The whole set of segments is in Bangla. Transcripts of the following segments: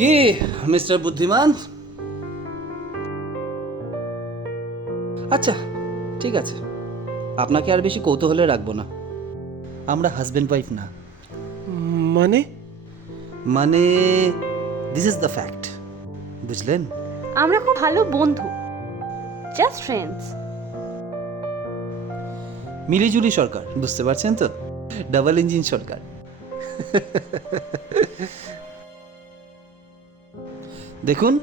কি মিস্টার বুদ্ধিমান? আচ্ছা ঠিক আছে, আপনাকে আর বেশি কৌতূহলে রাখবো না। আমরা হাজবেন্ড ওয়াইফ না। মানে মানে দিস ইজ দ্য ফ্যাক্ট, বুঝলেন? আমরা খুব ভালো বন্ধু, জাস্ট ফ্রেন্ডস। মিলিজুলি সরকার, বুঝতে পারছেন তো? ডাবল ইঞ্জিন সরকার। দেখুন,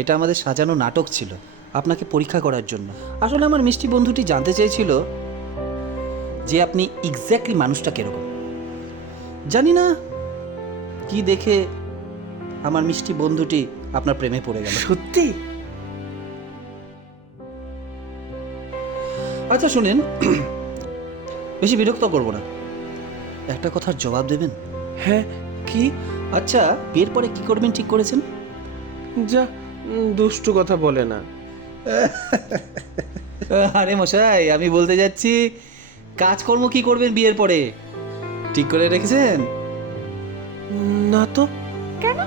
এটা আমাদের সাজানো নাটক ছিল আপনাকে পরীক্ষা করার জন্য। আসলে আমার মিষ্টি বন্ধুটি জানতে চেয়েছিল যে আপনি এক্স্যাক্টলি মানুষটা কিরকম। জানি না কি দেখে আমার মিষ্টি বন্ধুটি আপনার প্রেমে পড়ে গেল। সত্যি? আচ্ছা শুনেন, বেশি বিরক্ত করবো না, একটা কথার জবাব দেবেন? হ্যাঁ, কি? আচ্ছা, বিয়ের পরে কি করবেন ঠিক করেছেন? যা, দুষ্টু কথা বলে না। আরে মশাই, আমি বলতে যাচ্ছি কাজকর্ম কি করবেন বিয়ের পরে ঠিক করে রেখেছেন? না তো। কেন?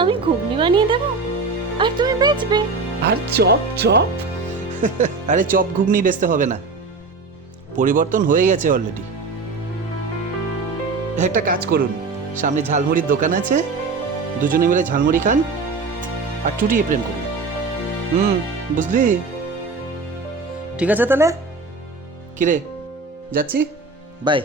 আমি ঘুগনি বানিয়ে দেব আর তুমি বেচবে। আর চপ চপ? আরে চপ ঘুগনি বেচতে হবে না, পরিবর্তন হয়ে গেছে অলরেডি। একটা কাজ করুন, সামনে ঝালমুড়ির দোকান আছে, দুজনে মিলে ঝালমুড়ি খান আর চুটিয়ে প্রেম করুন। বুঝলি? ঠিক আছে তাহলে, কিরে যাচ্ছি, বাই।